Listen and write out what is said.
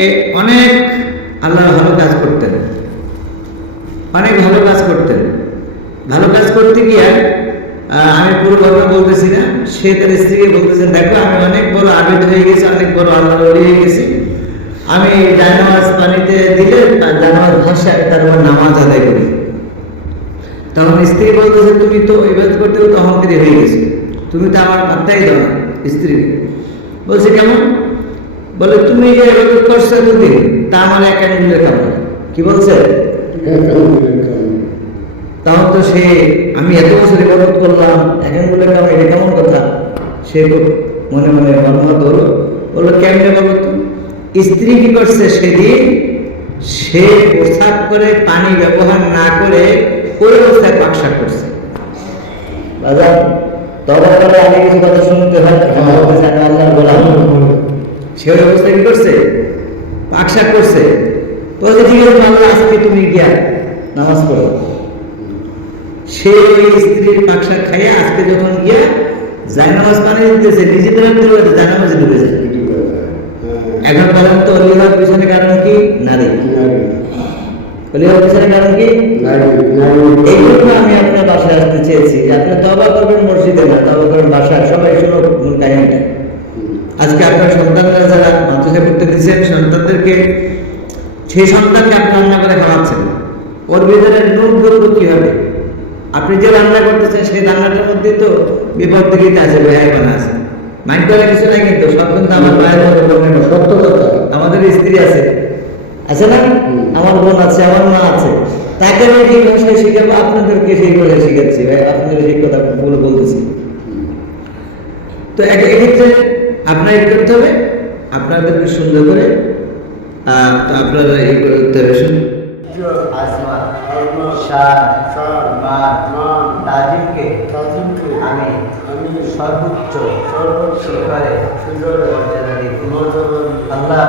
অনেক আল্লাহ ভালো কাজ করতেন, অনেক ভালো কাজ করতেন। ভালো কাজ করতে গিয়ে আমি পুরো ঘটনা বলতেছি না, সে তার স্ত্রীকে বলতেছেন, দেখো আমি অনেক বড় আবেদ হয়ে গেছি, অনেক বড় আল্লাহ হয়ে গেছি, আমি জানামাজ পানিতে দিলে জানামাজ ভাষায় তার উপর নামাজ আদায় করি। তখন স্ত্রী বলতেছে, তুমি তো ইবাদত করতে তো অহংকারী হয়ে গেছো, তুমি তো আমার মাত্রাই দাও না। স্ত্রীকে বলছে, কেমন? বলে, তুমি যে ইবাদত করছো এতদিন, তা আমার এক আঙ্গুলের কামড়। কি বলছে? তাও তো সে, আমি এত বছর ইবাদত করলাম, এক আঙ্গুলের কামড়, এটা কেমন কথা? সে মনে মনে মর্মাহত হলো, বললো, কেমনে বলো তো? স্ত্রী কি করছে সেদিন? সে পোশাক করে পানি ব্যবহার না করে ওই অবস্থায় পাকশাক করছে। বাজার তবা করে আগে কিছু কথা শুনতে হয়, আল্লাহর গোলাম। সে ওই অবস্থায় কি করছে? পাকশাক করছে। বলছে, ঠিক আছে আল্লাহ, আজকে তুমি গিয়া নামাজ পড়ো। সে ওই স্ত্রীর পাকশাক খাইয়া আজকে যখন গিয়া জায়নামাজ পানি দিতেছে, নিজেদের জায়নামাজে ডুবে যায়। এখন বলেন তো, অলিভার পিছনে কারণ কি? নারী। অলিভার পিছনে কারণ কি? এই জন্য আমি আপনার বাসায় আসতে চেয়েছি যে আপনি তওবা করবেন মসজিদে না, তওবা করবেন বাসায়। সবাই শুনো মূল কাহিনীটা। আজকে আপনার সন্তানরা যারা মাদ্রাসা করতে দিচ্ছেন, সন্তানদেরকে, সেই সন্তানকে আপনি রান্না করে খাওয়াচ্ছেন, ওর ভিতরে নুন বলবো কিভাবে? আপনি যে রান্না করতেছেন সেই রান্নাটার মধ্যে তো বিপদ দিকে আছে, ব্যয়বানা আছে। মাইন্ড করার কিছু নাই, কিন্তু সব কিন্তু আমার মায়ের মতো সত্য কথা। আমাদের স্ত্রী আছে, আছে না? আমার বোন আছে, আমার মা আছে। তাকে আমি যে ভাষায় শিখাবো, আপনাদেরকে সেই ভাষায় শিখাচ্ছি। ভাই, আপনাদের সেই কথা বলতেছি। তো এক্ষেত্রে আপনার এই করতে হবে, আপনাদেরকে সুন্দর করে আপনারা এই করতে হবে। আমি সর্বোচ্চ শিখরে মর্যাদা দিব। আল্লাহ